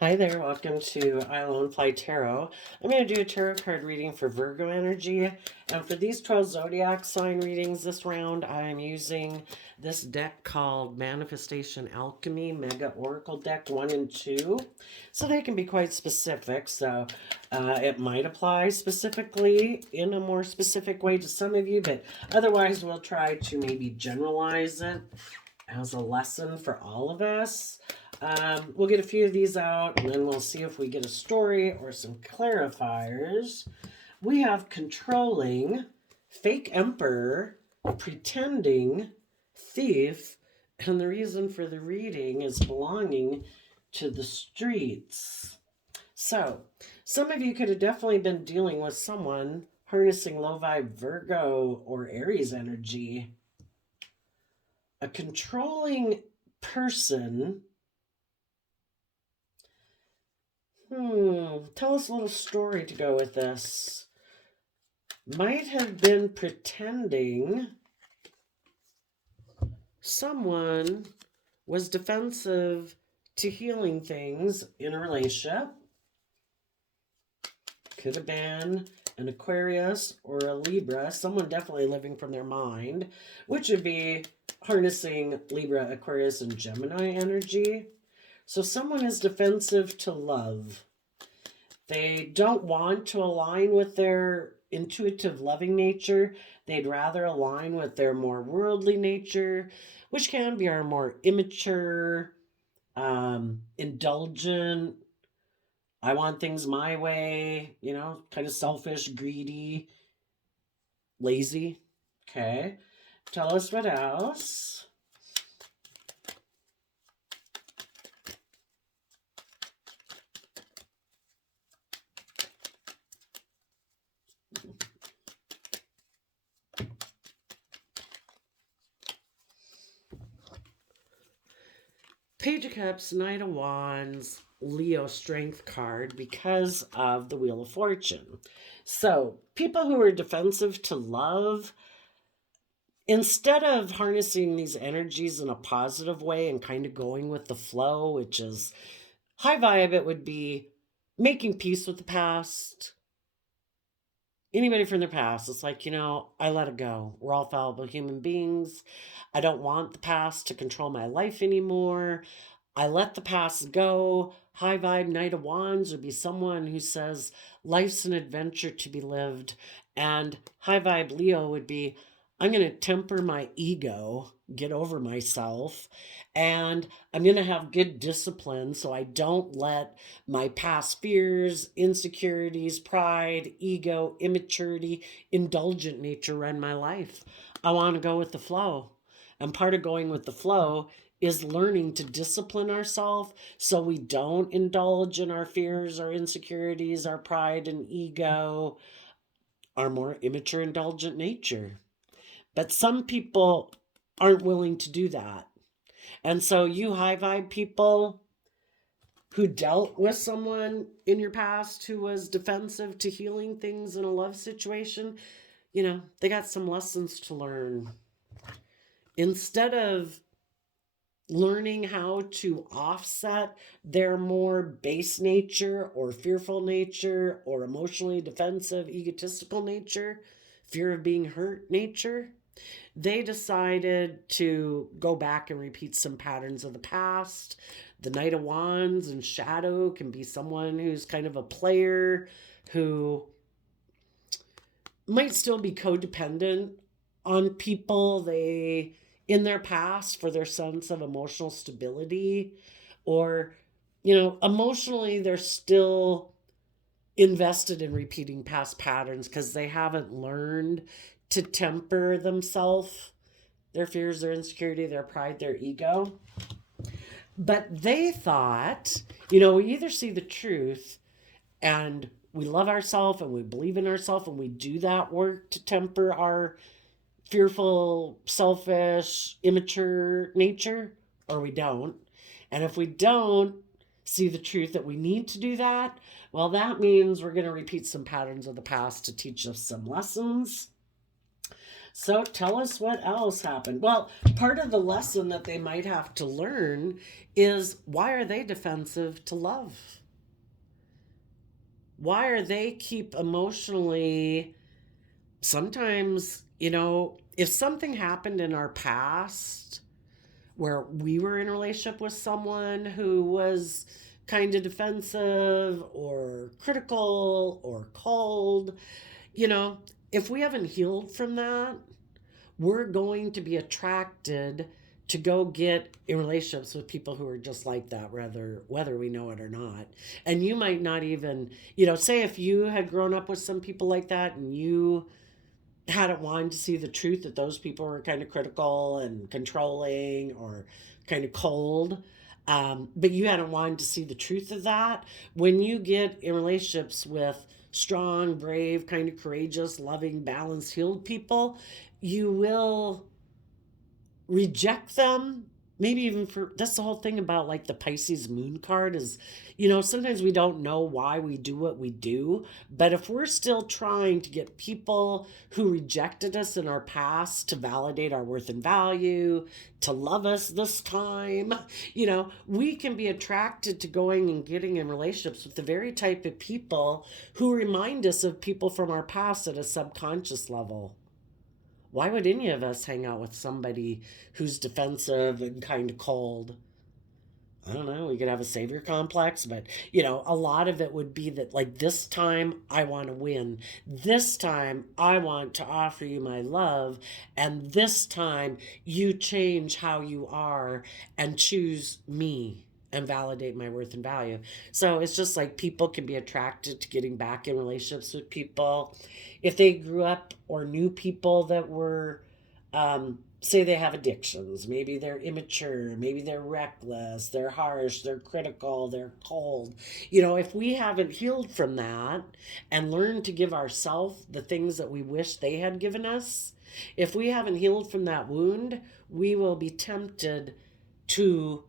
Hi there, welcome to I Alone Fly Tarot. I'm going to do a tarot card reading for Virgo energy. And for these 12 zodiac sign readings this round, I'm using this deck called Manifestation Alchemy Mega Oracle Deck 1 and 2. So they can be quite specific. So it might apply specifically in a more specific way to some of you, but otherwise we'll try to maybe generalize it as a lesson for all of us. We'll get a few of these out and then we'll see if we get a story or some clarifiers. We have controlling, fake emperor, pretending, thief, and the reason for the reading is belonging to the streets. So, some of you could have definitely been dealing with someone harnessing low vibe Virgo or Aries energy. A controlling person. Tell us a little story to go with this. Might have been pretending someone was defensive to healing things in a relationship. Could have been an Aquarius or a Libra, someone definitely living from their mind, which would be harnessing Libra, Aquarius, and Gemini energy. So someone is defensive to love. They don't want to align with their intuitive, loving nature. They'd rather align with their more worldly nature, which can be our more immature, indulgent, I want things my way, kind of selfish, greedy, lazy. Okay. Tell us what else. Page of Cups, Knight of Wands, Leo Strength card because of the Wheel of Fortune. So, people who are defensive to love, instead of harnessing these energies in a positive way and kind of going with the flow, which is high vibe, it would be making peace with the past. Anybody from their past, it's like, I let it go. We're all fallible human beings. I don't want the past to control my life anymore. I let the past go. High vibe Knight of Wands would be someone who says life's an adventure to be lived. And high vibe Leo would be, I'm going to temper my ego, get over myself, and I'm going to have good discipline so I don't let my past fears, insecurities, pride, ego, immaturity, indulgent nature run my life. I want to go with the flow. And part of going with the flow is learning to discipline ourselves so we don't indulge in our fears, our insecurities, our pride and ego, our more immature, indulgent nature. But some people aren't willing to do that. And so, you high vibe people who dealt with someone in your past who was defensive to healing things in a love situation, they got some lessons to learn. Instead of learning how to offset their more base nature or fearful nature or emotionally defensive, egotistical nature, fear of being hurt nature, they decided to go back and repeat some patterns of the past. The Knight of Wands and Shadow can be someone who's kind of a player who might still be codependent on people they in their past for their sense of emotional stability, or emotionally they're still invested in repeating past patterns because they haven't learned to temper themselves, their fears, their insecurity, their pride, their ego. But they thought, we either see the truth and we love ourselves and we believe in ourselves and we do that work to temper our fearful, selfish, immature nature, or we don't. And if we don't see the truth that we need to do that, well, that means we're going to repeat some patterns of the past to teach us some lessons. So tell us what else happened. Well, part of the lesson that they might have to learn is, why are they defensive to love? Why are they keep emotionally, sometimes, if something happened in our past where we were in a relationship with someone who was kind of defensive or critical or cold, if we haven't healed from that, we're going to be attracted to go get in relationships with people who are just like that, whether we know it or not. And you might not even, say if you had grown up with some people like that and you hadn't wanted to see the truth that those people were kind of critical and controlling or kind of cold, but you hadn't wanted to see the truth of that. When you get in relationships with strong, brave, kind of courageous, loving, balanced, healed people, you will reject them. Maybe even for, that's the whole thing about like the Pisces moon card is, sometimes we don't know why we do what we do. But if we're still trying to get people who rejected us in our past to validate our worth and value, to love us this time, we can be attracted to going and getting in relationships with the very type of people who remind us of people from our past at a subconscious level. Why would any of us hang out with somebody who's defensive and kind of cold? I don't know. We could have a savior complex, but a lot of it would be that, like, this time I want to win. This time I want to offer you my love. And this time you change how you are and choose me and validate my worth and value. So it's just like people can be attracted to getting back in relationships with people. If they grew up or knew people that were, say they have addictions, maybe they're immature, maybe they're reckless, they're harsh, they're critical, they're cold. If we haven't healed from that and learned to give ourselves the things that we wish they had given us, if we haven't healed from that wound, we will be tempted to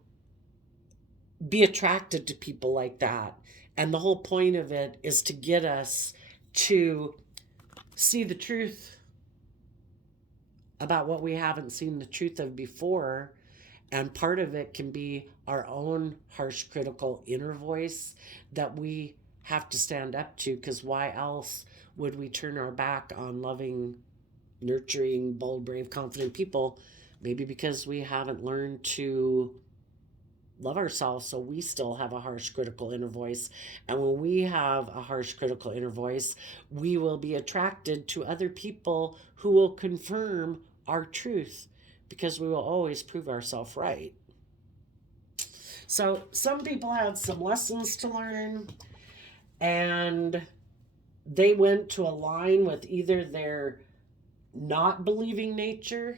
be attracted to people like that. And the whole point of it is to get us to see the truth about what we haven't seen the truth of before. And part of it can be our own harsh, critical inner voice that we have to stand up to, because why else would we turn our back on loving, nurturing, bold, brave, confident people? Maybe because we haven't learned to love ourselves, so we still have a harsh, critical inner voice. And when we have a harsh, critical inner voice, we will be attracted to other people who will confirm our truth, because we will always prove ourselves right. So some people had some lessons to learn, and they went to align with either their not believing nature,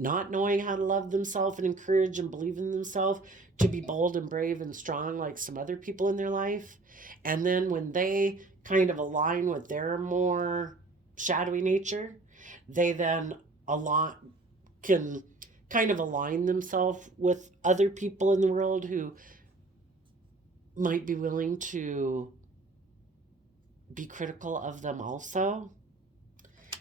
not knowing how to love themselves and encourage and believe in themselves to be bold and brave and strong like some other people in their life. And then when they kind of align with their more shadowy nature, they then can kind of align themselves with other people in the world who might be willing to be critical of them also.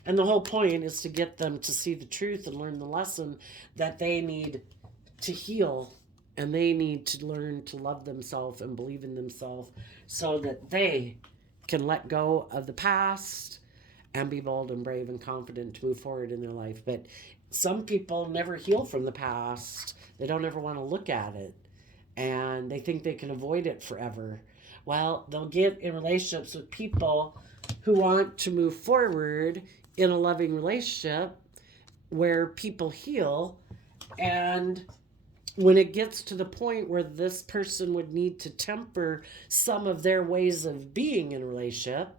And the whole point is to get them to see the truth and learn the lesson that they need to heal, and they need to learn to love themselves and believe in themselves so that they can let go of the past and be bold and brave and confident to move forward in their life. But some people never heal from the past. They don't ever want to look at it, and they think they can avoid it forever. Well, they'll get in relationships with people who want to move forward in a loving relationship where people heal. And when it gets to the point where this person would need to temper some of their ways of being in a relationship,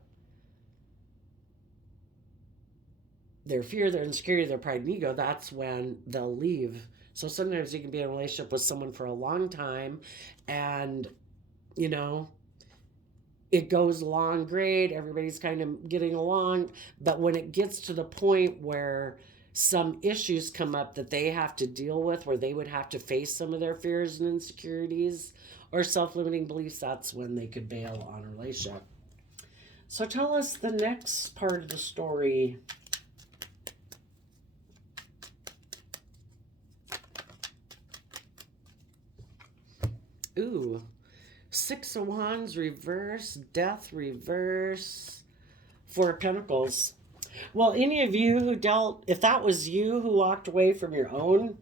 their fear, their insecurity, their pride and ego, that's when they'll leave. So sometimes you can be in a relationship with someone for a long time, and it goes along great, everybody's kind of getting along, but when it gets to the point where some issues come up that they have to deal with, where they would have to face some of their fears and insecurities or self-limiting beliefs, that's when they could bail on a relationship. So tell us the next part of the story. Ooh, Six of Wands reverse, Death reverse, Four of Pentacles. Well, any of you who dealt, if that was you who walked away from your own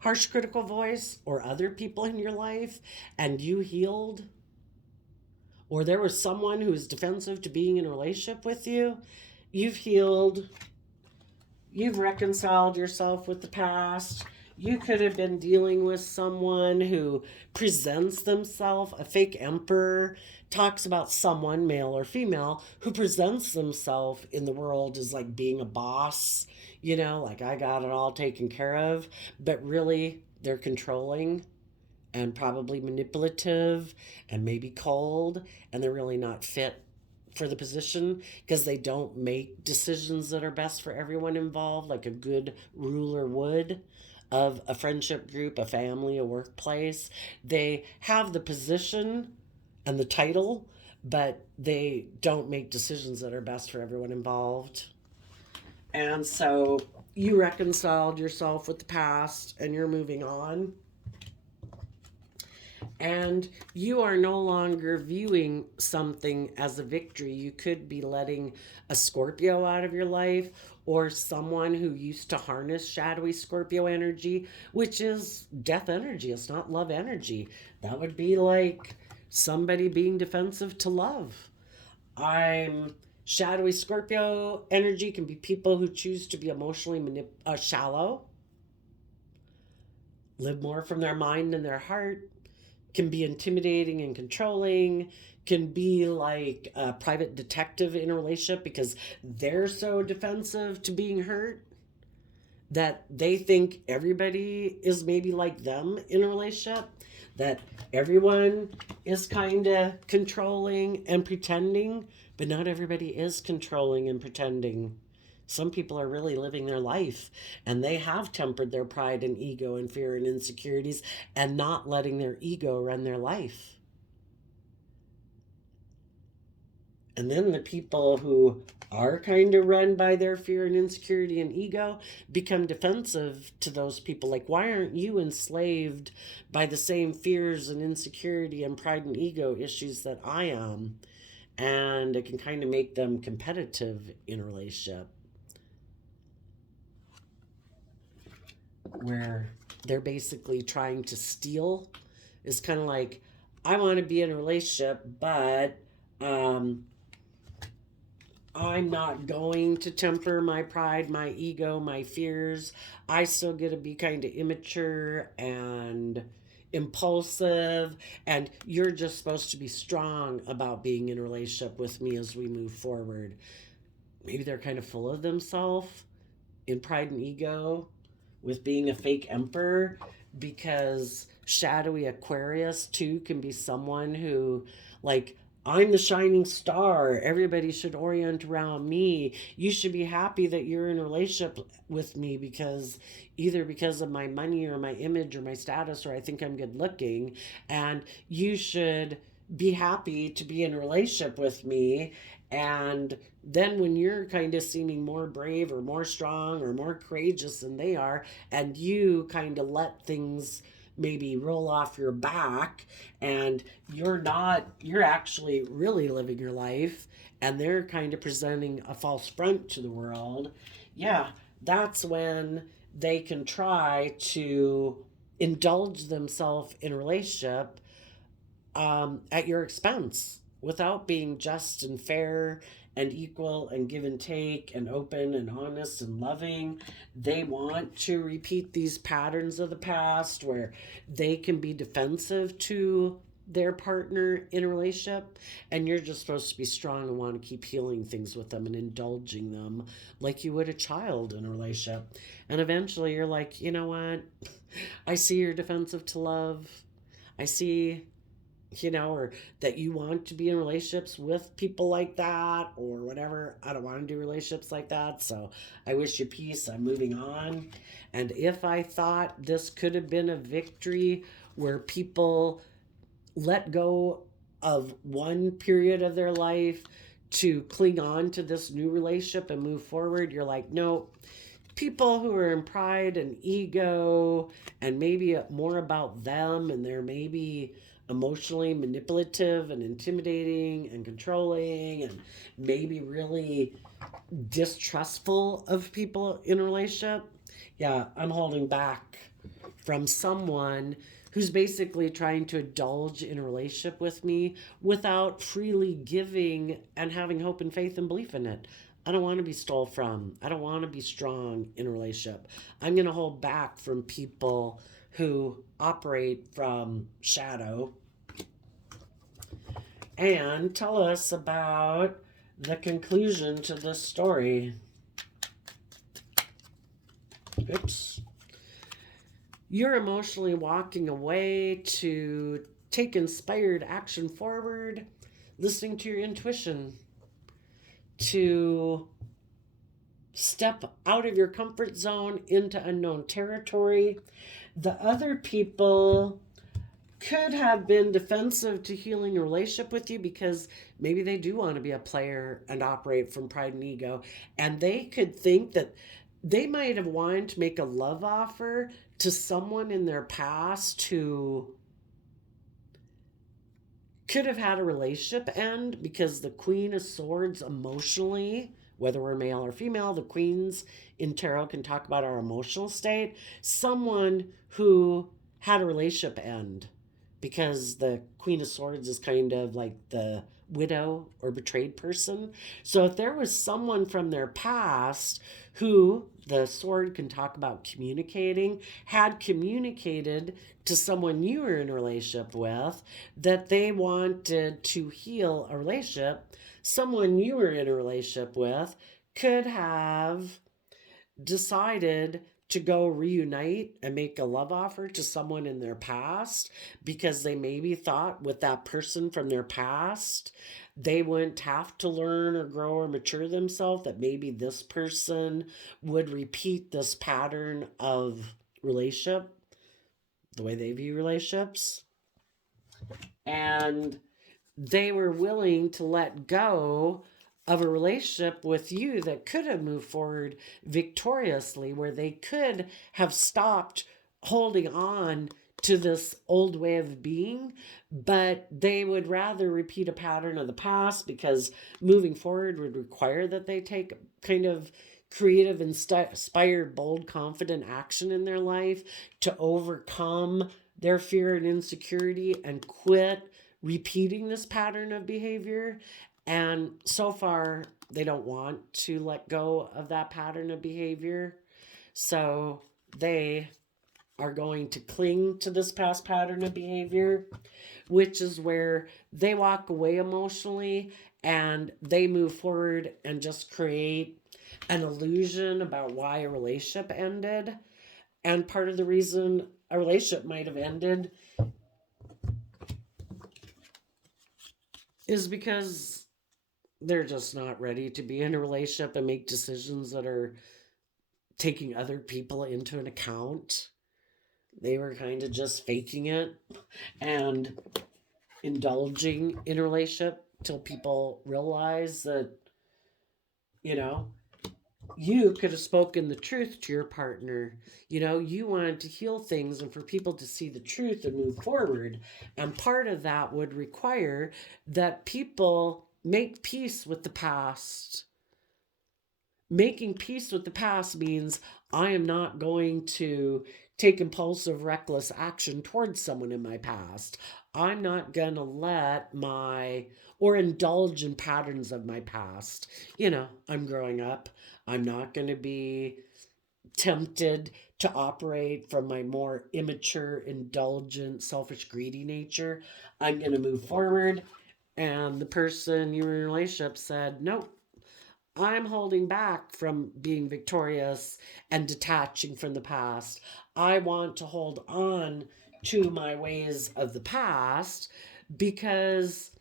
harsh critical voice or other people in your life and you healed, or there was someone who was defensive to being in a relationship with you, you've healed, you've reconciled yourself with the past. You could have been dealing with someone who presents themselves, a fake emperor, talks about someone, male or female, who presents themselves in the world as like being a boss, like I got it all taken care of, but really they're controlling and probably manipulative and maybe cold, and they're really not fit for the position because they don't make decisions that are best for everyone involved, like a good ruler would of a friendship group, a family, a workplace. They have the position and the title, but they don't make decisions that are best for everyone involved. And so you reconciled yourself with the past and you're moving on. And you are no longer viewing something as a victory. You could be letting a Scorpio out of your life or someone who used to harness shadowy Scorpio energy, which is death energy. It's not love energy. That would be like somebody being defensive to love. Shadowy Scorpio energy can be people who choose to be emotionally shallow, live more from their mind and their heart, can be intimidating and controlling, can be like a private detective in a relationship because they're so defensive to being hurt that they think everybody is maybe like them in a relationship, that everyone is kind of controlling and pretending, but not everybody is controlling and pretending. Some people are really living their life and they have tempered their pride and ego and fear and insecurities and not letting their ego run their life. And then the people who are kind of run by their fear and insecurity and ego become defensive to those people. Like, why aren't you enslaved by the same fears and insecurity and pride and ego issues that I am? And it can kind of make them competitive in a relationship, where they're basically trying to steal. Is kind of like, I want to be in a relationship, but I'm not going to temper my pride, my ego, my fears. I still get to be kind of immature and impulsive, and you're just supposed to be strong about being in a relationship with me as we move forward. Maybe they're kind of full of themselves in pride and ego with being a fake emperor, because shadowy Aquarius too can be someone who, like, I'm the shining star. Everybody should orient around me. You should be happy that you're in a relationship with me either because of my money or my image or my status, or I think I'm good looking. And you should be happy to be in a relationship with me. And then when you're kind of seeming more brave or more strong or more courageous than they are, and you kind of let things maybe roll off your back and you're actually really living your life and they're kind of presenting a false front to the world, yeah, that's when they can try to indulge themselves in a relationship at your expense without being just and fair and equal and give and take and open and honest and loving. They want to repeat these patterns of the past where they can be defensive to their partner in a relationship, and you're just supposed to be strong and want to keep healing things with them and indulging them like you would a child in a relationship. And eventually you're like, you know what? I see you're defensive to love. I see, or that you want to be in relationships with people like that or whatever. I don't want to do relationships like that. So I wish you peace. I'm moving on. And if I thought this could have been a victory where people let go of one period of their life to cling on to this new relationship and move forward, you're like, no, people who are in pride and ego and maybe more about them, and they're maybe emotionally manipulative and intimidating and controlling and maybe really distrustful of people in a relationship. Yeah, I'm holding back from someone who's basically trying to indulge in a relationship with me without freely giving and having hope and faith and belief in it. I don't want to be stole from. I don't want to be strong in a relationship. I'm going to hold back from people who operate from shadow. And tell us about the conclusion to this story. Oops. You're emotionally walking away to take inspired action forward, listening to your intuition, to step out of your comfort zone into unknown territory. The other people could have been defensive to healing a relationship with you because maybe they do want to be a player and operate from pride and ego. And they could think that they might have wanted to make a love offer to someone in their past who could have had a relationship end, because the Queen of Swords emotionally, whether we're male or female, the queens in tarot can talk about our emotional state. Someone who had a relationship end, because the Queen of Swords is kind of like the widow or betrayed person. So if there was someone from their past who the sword can talk about communicating, had communicated to someone you were in a relationship with that they wanted to heal a relationship, someone you were in a relationship with could have decided to go reunite and make a love offer to someone in their past because they maybe thought with that person from their past they wouldn't have to learn or grow or mature themselves, that maybe this person would repeat this pattern of relationship, the way they view relationships. And they were willing to let go of a relationship with you that could have moved forward victoriously, where they could have stopped holding on to this old way of being, but they would rather repeat a pattern of the past because moving forward would require that they take kind of creative, inspired, bold, confident action in their life to overcome their fear and insecurity and quit repeating this pattern of behavior. And so far, they don't want to let go of that pattern of behavior. So they are going to cling to this past pattern of behavior, which is where they walk away emotionally and they move forward and just create an illusion about why a relationship ended. And part of the reason a relationship might have ended is because they're just not ready to be in a relationship and make decisions that are taking other people into an account. They were kind of just faking it and indulging in a relationship till people realize that, you know, you could have spoken the truth to your partner. You know, you wanted to heal things and for people to see the truth and move forward. And part of that would require that people make peace with the past. Making peace with the past means I am not going to take impulsive, reckless action towards someone in my past. I'm not going to let or indulge in patterns of my past. You know, I'm growing up. I'm not going to be tempted to operate from my more immature, indulgent, selfish, greedy nature. I'm going to move forward. And the person you were in a relationship said, nope, I'm holding back from being victorious and detaching from the past. I want to hold on to my ways of the past because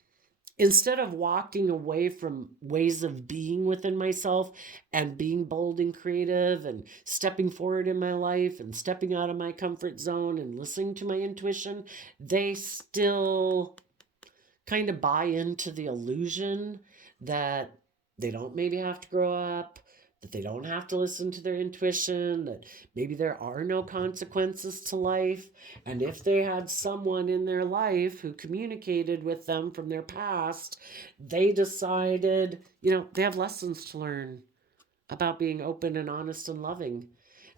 instead of walking away from ways of being within myself and being bold and creative and stepping forward in my life and stepping out of my comfort zone and listening to my intuition, they still kind of buy into the illusion that they don't maybe have to grow up, that they don't have to listen to their intuition, that maybe there are no consequences to life. And if they had someone in their life who communicated with them from their past, they decided, they have lessons to learn about being open and honest and loving.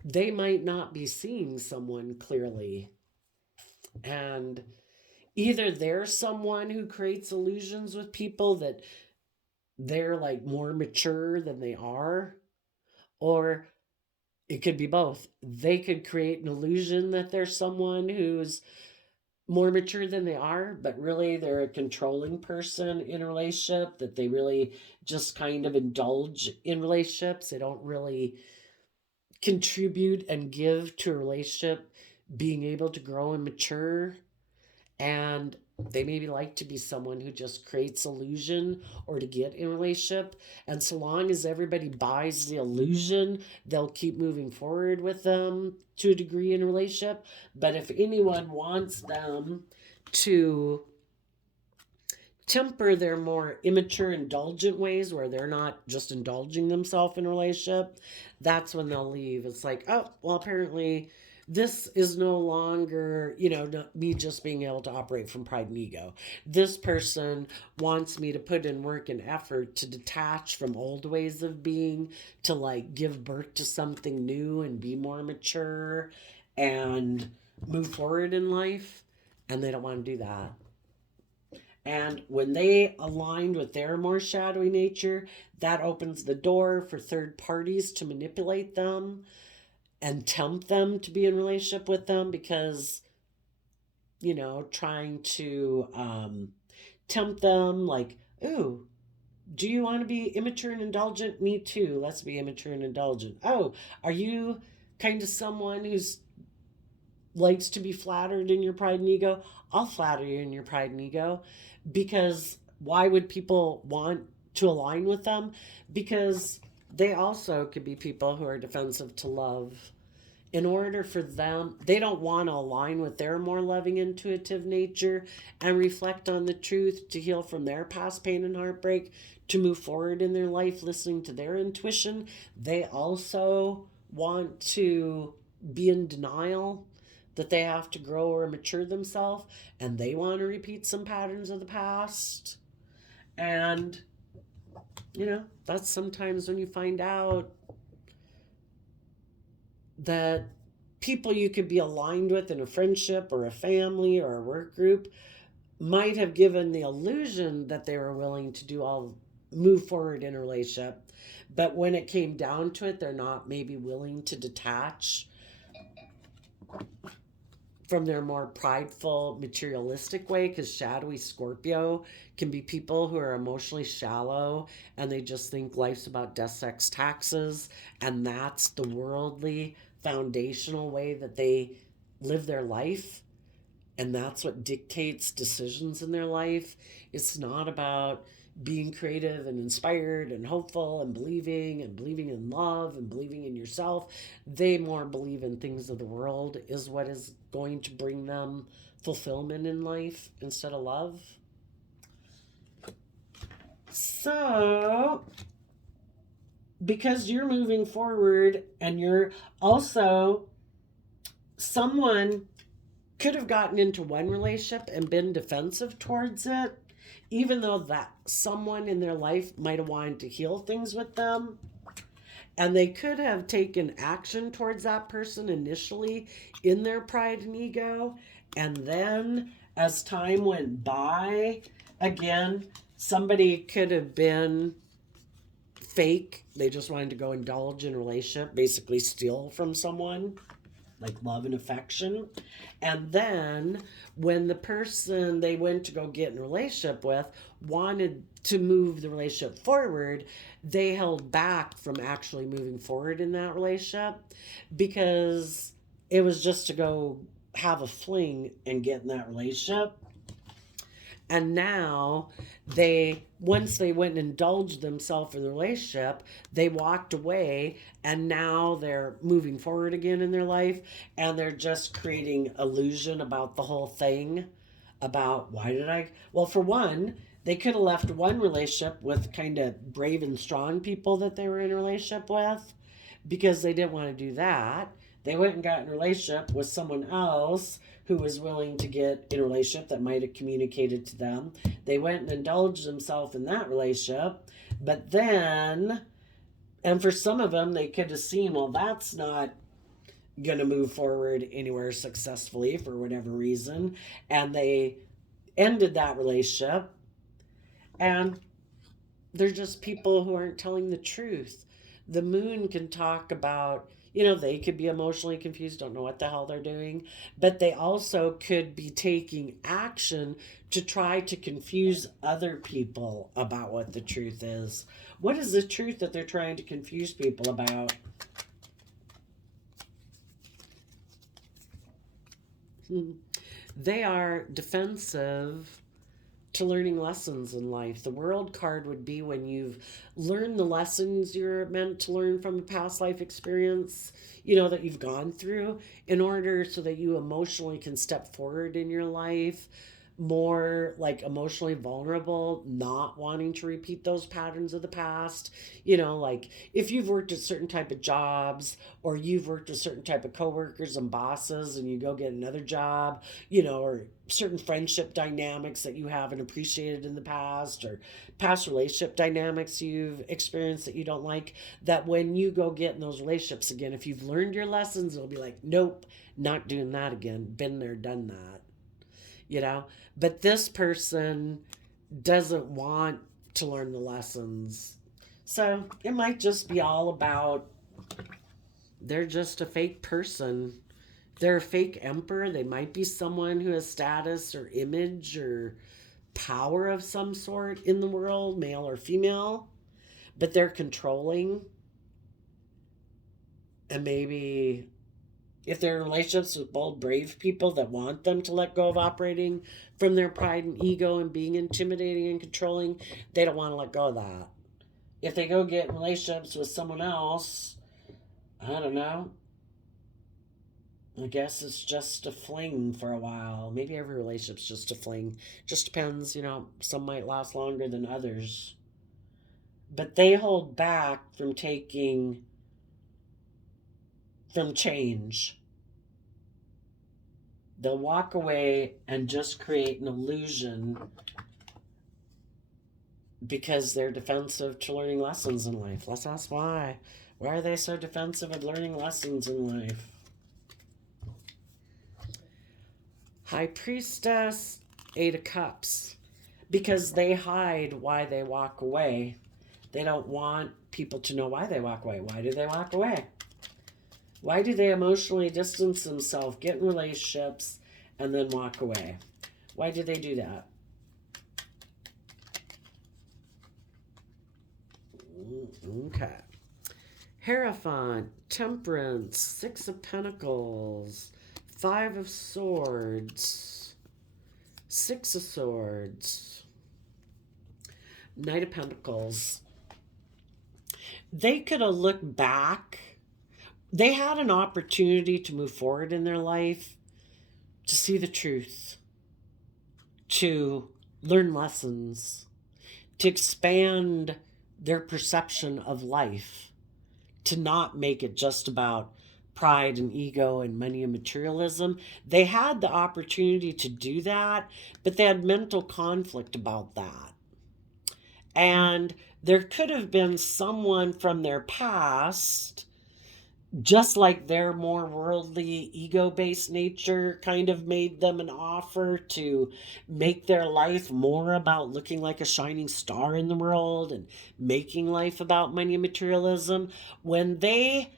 They might not be seeing someone clearly. And either they're someone who creates illusions with people that they're like more mature than they are, or it could be both. They could create an illusion that they're someone who's more mature than they are, but really they're a controlling person in a relationship, that they really just kind of indulge in relationships. They don't really contribute and give to a relationship being able to grow and mature. And they maybe like to be someone who just creates illusion or to get in a relationship. And so long as everybody buys the illusion, they'll keep moving forward with them to a degree in a relationship. But if anyone wants them to temper their more immature, indulgent ways where they're not just indulging themselves in a relationship, that's when they'll leave. It's like, oh, well, apparently this is no longer, me just being able to operate from pride and ego. This person wants me to put in work and effort to detach from old ways of being, to like give birth to something new and be more mature and move forward in life. And they don't want to do that. And when they aligned with their more shadowy nature, that opens the door for third parties to manipulate them and tempt them to be in relationship with them, because, trying to tempt them like, ooh, do you want to be immature and indulgent? Me too. Let's be immature and indulgent. Oh, are you kind of someone who's likes to be flattered in your pride and ego? I'll flatter you in your pride and ego. Because why would people want to align with them? Because they also could be people who are defensive to love. In order for them, they don't want to align with their more loving, intuitive nature and reflect on the truth, to heal from their past pain and heartbreak, to move forward in their life listening to their intuition. They also want to be in denial that they have to grow or mature themselves, and they want to repeat some patterns of the past. And, that's sometimes when you find out that people you could be aligned with in a friendship or a family or a work group might have given the illusion that they were willing to move forward in a relationship. But when it came down to it, they're not maybe willing to detach from their more prideful, materialistic way, because shadowy Scorpio can be people who are emotionally shallow and they just think life's about death, sex, taxes, and that's the worldly, foundational way that they live their life, and that's what dictates decisions in their life. It's not about being creative and inspired and hopeful and believing in love and believing in yourself. They more believe in things of the world is what is going to bring them fulfillment in life instead of love. So, because you're moving forward and you're also someone could have gotten into one relationship and been defensive towards it, even though that someone in their life might have wanted to heal things with them. And they could have taken action towards that person initially in their pride and ego. And then as time went by, again, somebody could have been fake. They just wanted to go indulge in a relationship, basically steal from someone, like love and affection. And then when the person they went to go get in a relationship with wanted to move the relationship forward, they held back from actually moving forward in that relationship, because it was just to go have a fling and get in that relationship. And now once they went and indulged themselves in the relationship, they walked away, and now they're moving forward again in their life, and they're just creating illusion about the whole thing. About why did I? Well, for one, They could have left one relationship with kind of brave and strong people that they were in a relationship with because they didn't want to do that. They went and got in a relationship with someone else who was willing to get in a relationship that might have communicated to them. They went and indulged themselves in that relationship. But then, and for some of them, they could have seen, well, that's not going to move forward anywhere successfully for whatever reason. And they ended that relationship. And they're just people who aren't telling the truth. The moon can talk about, they could be emotionally confused, don't know what the hell they're doing, but they also could be taking action to try to confuse other people about what the truth is. What is the truth that they're trying to confuse people about? They are defensive to learning lessons in life. The World card would be when you've learned the lessons you're meant to learn from a past life experience, that you've gone through in order so that you emotionally can step forward in your life more like emotionally vulnerable, not wanting to repeat those patterns of the past. Like if you've worked at certain type of jobs or you've worked with certain type of coworkers and bosses and you go get another job, or certain friendship dynamics that you haven't appreciated in the past or past relationship dynamics you've experienced that you don't like, that when you go get in those relationships again, if you've learned your lessons, it'll be like, nope, not doing that again. Been there, done that. But this person doesn't want to learn the lessons. So it might just be all about they're just a fake person. They're a fake emperor. They might be someone who has status or image or power of some sort in the world, male or female, but they're controlling. And maybe if they're in relationships with bold, brave people that want them to let go of operating from their pride and ego and being intimidating and controlling, they don't want to let go of that. If they go get in relationships with someone else, I don't know. I guess it's just a fling for a while. Maybe every relationship's just a fling. Just depends, some might last longer than others. But they hold back from change. They'll walk away and just create an illusion because they're defensive to learning lessons in life. Let's ask why. Why are they so defensive of learning lessons in life? High Priestess, Eight of Cups. Because they hide why they walk away. They don't want people to know why they walk away. Why do they walk away? Why do they emotionally distance themselves, get in relationships, and then walk away? Why do they do that? Okay. Hierophant, Temperance, Six of Pentacles, Five of Swords, Six of Swords, Knight of Pentacles. They could have looked back. They had an opportunity to move forward in their life, to see the truth, to learn lessons, to expand their perception of life, to not make it just about pride and ego and money and materialism. They had the opportunity to do that, but they had mental conflict about that. And there could have been someone from their past, just like their more worldly, ego-based nature kind of made them an offer to make their life more about looking like a shining star in the world and making life about money and materialism. When they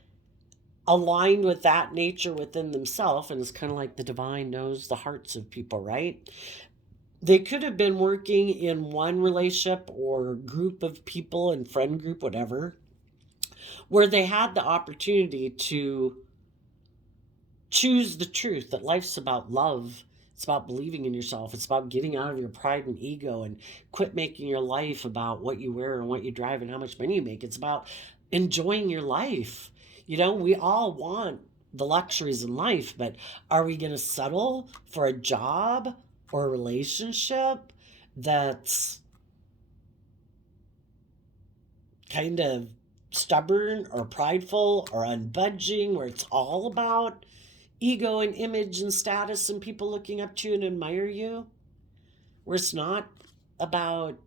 aligned with that nature within themselves, and it's kind of like the divine knows the hearts of people, right? They could have been working in one relationship or group of people and friend group, whatever, where they had the opportunity to choose the truth that life's about love. It's about believing in yourself. It's about getting out of your pride and ego and quit making your life about what you wear and what you drive and how much money you make. It's about enjoying your life. We all want the luxuries in life, but are we going to settle for a job or a relationship that's kind of stubborn or prideful or unbudging, where it's all about ego and image and status and people looking up to you and admire you, where it's not about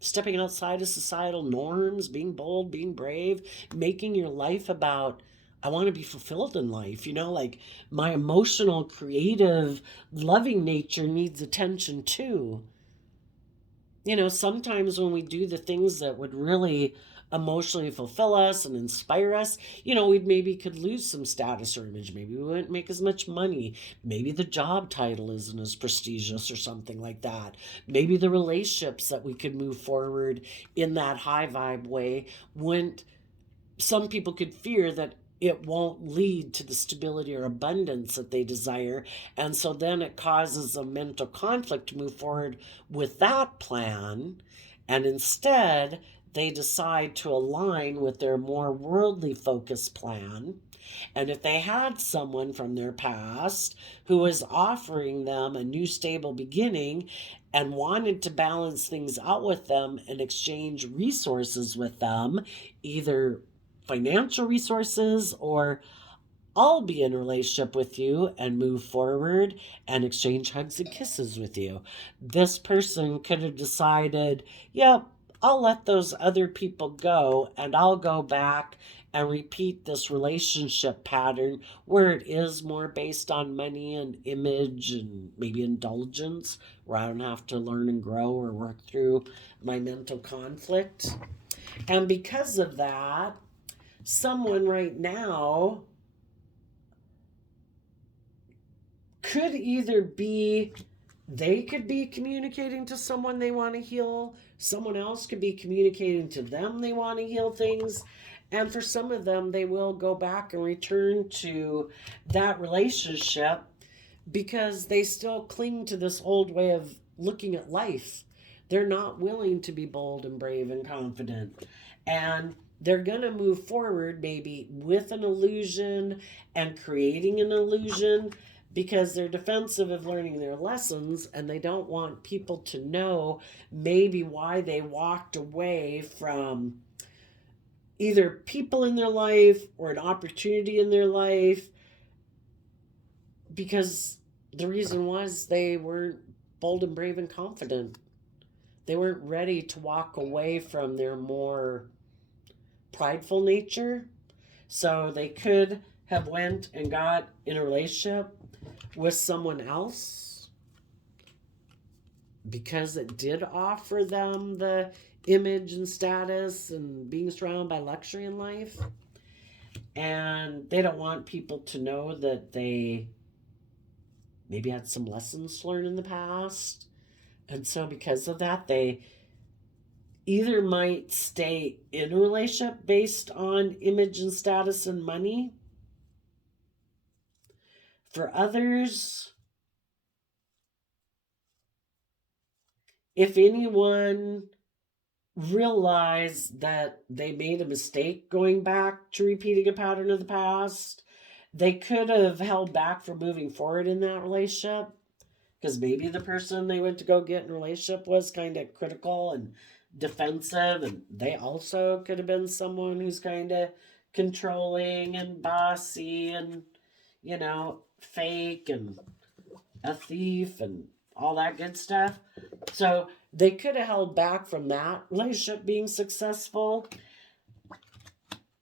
stepping outside of societal norms, being bold, being brave, making your life about, I want to be fulfilled in life. Like my emotional, creative, loving nature needs attention too. Sometimes when we do the things that would really emotionally fulfill us and inspire us, we maybe could lose some status or image. Maybe we wouldn't make as much money. Maybe the job title isn't as prestigious or something like that. Maybe the relationships that we could move forward in that high vibe way wouldn't, some people could fear that it won't lead to the stability or abundance that they desire. And so then it causes a mental conflict to move forward with that plan. And instead, they decide to align with their more worldly focused plan. And if they had someone from their past who was offering them a new stable beginning and wanted to balance things out with them and exchange resources with them, either financial resources or I'll be in a relationship with you and move forward and exchange hugs and kisses with you. This person could have decided, yep, I'll let those other people go and I'll go back and repeat this relationship pattern where it is more based on money and image and maybe indulgence, where I don't have to learn and grow or work through my mental conflict. And because of that, someone right now could either be, they could be communicating to someone they want to heal, someone else could be communicating to them they want to heal things, and for some of them they will go back and return to that relationship because they still cling to this old way of looking at life. They're not willing to be bold and brave and confident, and they're going to move forward maybe with an illusion and creating an illusion because they're defensive of learning their lessons and they don't want people to know maybe why they walked away from either people in their life or an opportunity in their life, because the reason was they weren't bold and brave and confident. They weren't ready to walk away from their more prideful nature. So they could have went and got in a relationship with someone else because it did offer them the image and status and being surrounded by luxury in life. And they don't want people to know that they maybe had some lessons learned in the past. And so because of that, they either might stay in a relationship based on image and status and money. For others, if anyone realized that they made a mistake going back to repeating a pattern of the past, they could have held back from moving forward in that relationship because maybe the person they went to go get in a relationship was kind of critical and defensive, and they also could have been someone who's kind of controlling and bossy and fake and a thief and all that good stuff. So they could have held back from that relationship being successful.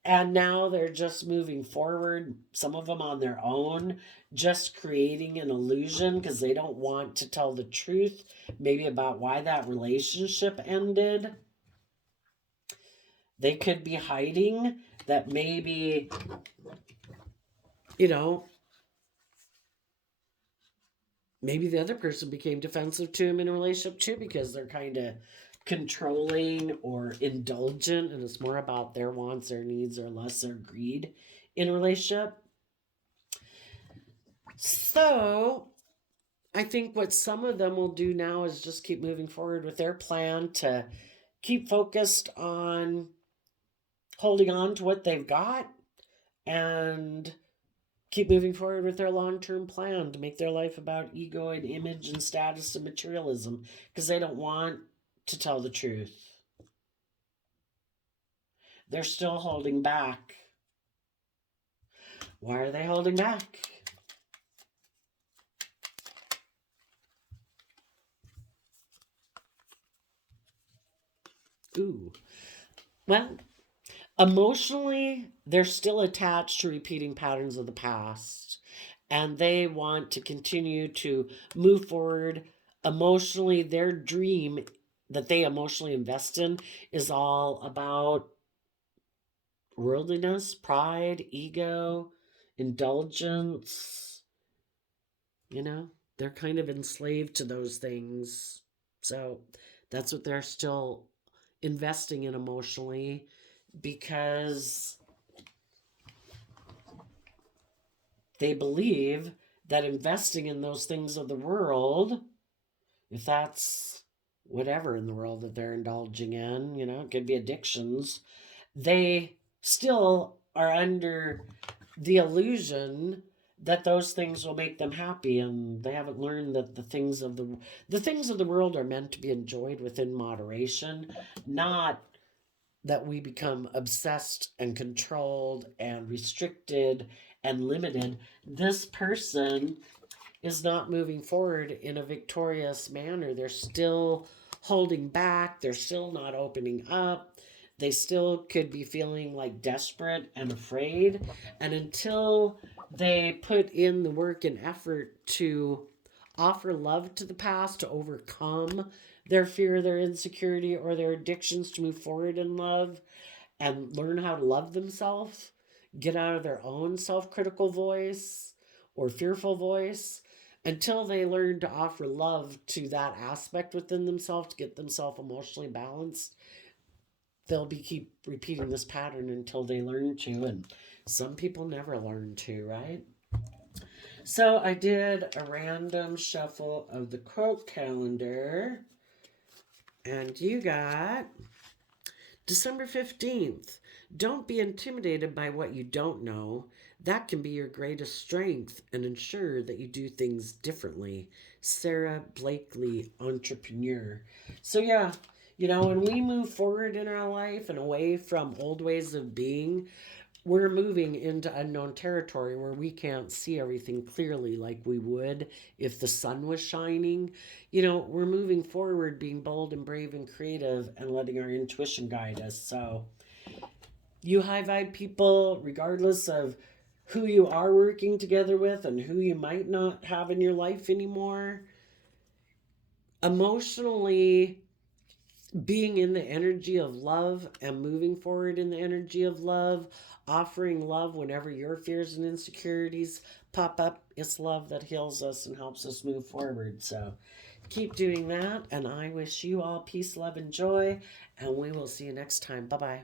And now they're just moving forward, some of them on their own, just creating an illusion because they don't want to tell the truth, maybe about why that relationship ended. They could be hiding that maybe, maybe the other person became defensive to him in a relationship too because they're kind of controlling or indulgent and it's more about their wants, their needs, or less their greed in a relationship. So I think what some of them will do now is just keep moving forward with their plan to keep focused on holding on to what they've got and keep moving forward with their long-term plan to make their life about ego and image and status and materialism because they don't want to tell the truth. They're still holding back. Why are they holding back? Ooh. Well, emotionally, they're still attached to repeating patterns of the past. And they want to continue to move forward. Emotionally, their dream that they emotionally invest in is all about worldliness, pride, ego, indulgence. You know, they're kind of enslaved to those things. So that's what they're still investing in emotionally, because they believe that investing in those things of the world, if that's whatever in the world that they're indulging in, it could be addictions, they still are under the illusion that those things will make them happy, and they haven't learned that the things of the world are meant to be enjoyed within moderation, not that we become obsessed and controlled and restricted and limited. This person is not moving forward in a victorious manner. They're still holding back. They're still not opening up. They still could be feeling like desperate and afraid. And until they put in the work and effort to offer love to the past, to overcome their fear, their insecurity, or their addictions, to move forward in love and learn how to love themselves, get out of their own self critical voice or fearful voice, until they learn to offer love to that aspect within themselves to get themselves emotionally balanced, they'll be keep repeating this pattern until they learn to. And some people never learn to, right? So I did a random shuffle of the quote calendar, and you got December 15th. Don't be intimidated by what you don't know. That can be your greatest strength and ensure that you do things differently. Sarah Blakely, entrepreneur. So, yeah, when we move forward in our life and away from old ways of being, we're moving into unknown territory where we can't see everything clearly like we would if the sun was shining. We're moving forward, being bold and brave and creative and letting our intuition guide us. So, you high vibe people, regardless of who you are working together with and who you might not have in your life anymore, emotionally being in the energy of love and moving forward in the energy of love, offering love whenever your fears and insecurities pop up. It's love that heals us and helps us move forward. So keep doing that. And I wish you all peace, love, and joy. And we will see you next time. Bye bye.